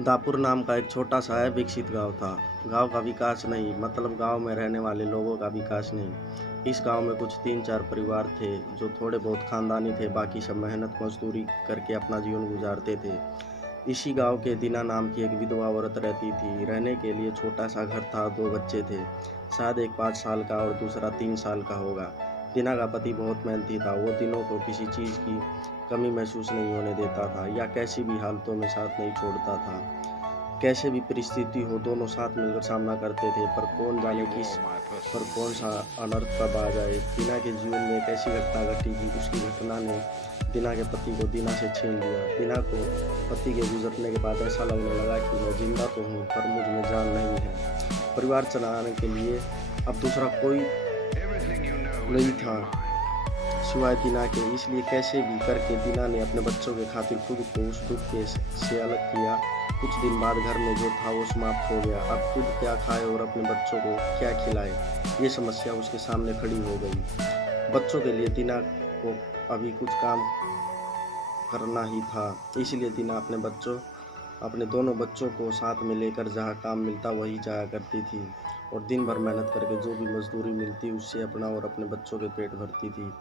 दापुर नाम का एक छोटा सा विकसित गांव था। गांव का विकास नहीं, मतलब गांव में रहने वाले लोगों का विकास नहीं। इस गांव में कुछ 3-4 परिवार थे जो थोड़े बहुत खानदानी थे, बाकी सब मेहनत मजदूरी करके अपना जीवन गुजारते थे। इसी गांव के दीना नाम की एक विधवा औरत रहती थी। रहने के लिए छोटा सा घर था, 2 बच्चे थे, शायद एक 5 साल का और दूसरा 3 साल का होगा। दीना का पति बहुत मेहनती था। वो दिनों को किसी चीज़ की कमी महसूस नहीं होने देता था या कैसी भी हालतों में साथ नहीं छोड़ता था। कैसे भी परिस्थिति हो, दोनों साथ मिलकर सामना करते थे, पर कौन जाने किस पर कौन सा अनर्थ कब आ जाए। दीना के जीवन में एक ऐसी घटना घटी कि उसकी घटना ने दीना के पति को दीना से छीन लिया। दीना को पति के गुजरने के बाद ऐसा लगने लगा कि मैं जिंदा तो हूँ, पर मुझ में जान नहीं है। परिवार चलाने के लिए अब दूसरा कोई नहीं था सिवाय दीना के। इसलिए कैसे भी करके दीना ने अपने बच्चों के खातिर खुद को उस दुख के से अलग किया। कुछ दिन बाद घर में जो था वो समाप्त हो गया। अब खुद क्या खाए और अपने बच्चों को क्या खिलाए, ये समस्या उसके सामने खड़ी हो गई। बच्चों के लिए दीना को अभी कुछ काम करना ही था। इसलिए दीना अपने दोनों बच्चों को साथ में लेकर जहाँ काम मिलता वही जाया करती थी और दिन भर मेहनत करके जो भी मजदूरी मिलती उससे अपना और अपने बच्चों के पेट भरती थी।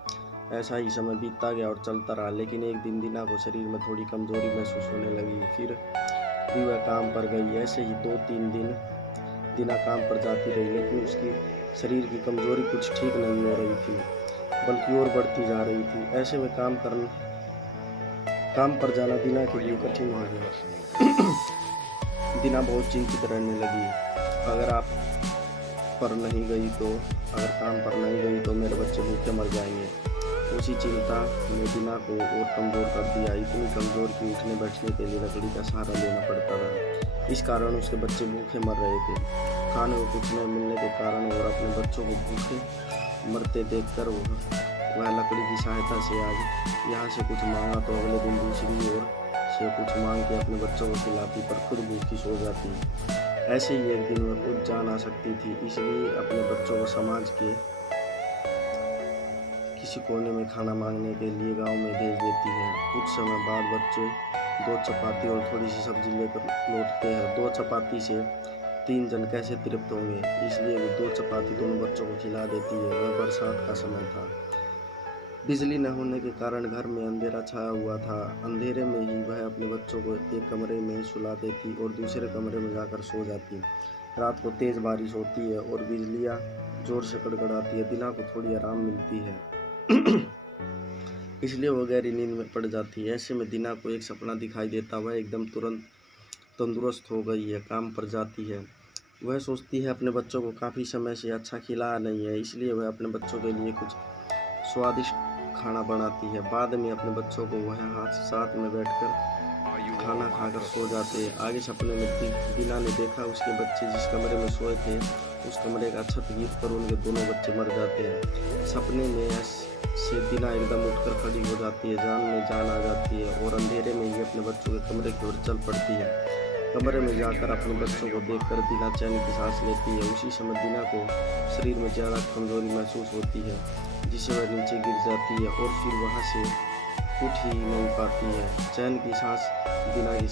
ऐसा ही समय बीतता गया और चलता रहा, लेकिन एक दिन दीना को शरीर में थोड़ी कमजोरी महसूस होने लगी। फिर भी वह काम पर गई। ऐसे ही 2-3 दिन दीना काम पर जाती रही, लेकिन उसकी शरीर की कमजोरी कुछ ठीक नहीं हो रही थी, बल्कि और बढ़ती जा रही थी। ऐसे में काम पर जाना दीना के लिए कठिन हो गया। दीना बहुत चिंतित रहने लगी। अगर काम पर नहीं गई तो मेरे बच्चे भूखे मर जाएंगे। उसी चिंता ने दीना को और कमज़ोर कर दिया। इतनी कमज़ोर कि उठने बैठने के लिए लकड़ी का सहारा लेना पड़ता था। इस कारण उसके बच्चे भूखे मर रहे थे। खाने को कुछ नहीं मिलने के कारण और अपने बच्चों को भूखे मरते देखकर वह लकड़ी की सहायता से आज यहाँ से कुछ मांगा तो अगले दिन दूसरी ओर से कुछ मांग के अपने बच्चों को खिलाती, पर खुद भूखी सो जाती। ऐसे ही एक दिन वह खुद जान आ सकती थी, इसलिए अपने बच्चों को समाज के किसी कोने में खाना मांगने के लिए गांव में भेज देती है। कुछ समय बाद बच्चे 2 चपाती और थोड़ी सी सब्जी लेकर लौटते हैं। 2 चपाती से 3 जन कैसे तृप्त होंगे, इसलिए वो 2 चपाती दोनों बच्चों को खिला देती है। वह बरसात का समय था। बिजली न होने के कारण घर में अंधेरा छाया हुआ था। अंधेरे में ही वह अपने बच्चों को एक कमरे में सुला देती और दूसरे कमरे में जाकर सो जाती। रात को तेज बारिश होती है और बिजलियाँ जोर से कड़कड़ाती है। दीना को थोड़ी आराम मिलती है इसलिए वो गहरी नींद में पड़ जाती है। ऐसे में दीना को एक सपना दिखाई देता। वह एकदम तुरंत तंदुरुस्त हो गई है, काम पर जाती है। वह सोचती है अपने बच्चों को काफ़ी समय से अच्छा खिलाया नहीं है, इसलिए वह अपने बच्चों के लिए कुछ स्वादिष्ट खाना बनाती है। बाद में अपने बच्चों को वह साथ में बैठकर खाना खाकर सो जाते हैं। आगे सपने में दीना ने देखा उसके बच्चे जिस कमरे में सोए थे उस कमरे का छत गिर कर उनके दोनों बच्चे मर जाते हैं। सपने में से दीना एकदम उठकर खड़ी हो जाती है, जान में जान आ जाती है और अंधेरे में ही अपने बच्चों के कमरे की ओर चल पड़ती है। कमरे में जाकर अपने बच्चों को देखकर दीना चैन की सांस लेती है। उसी समय दीना को शरीर में ज़्यादा कमजोरी महसूस होती है, जिससे वह नीचे गिर जाती है और फिर वहाँ से उठ ही नहीं पाती है। चैन की सांस दीना की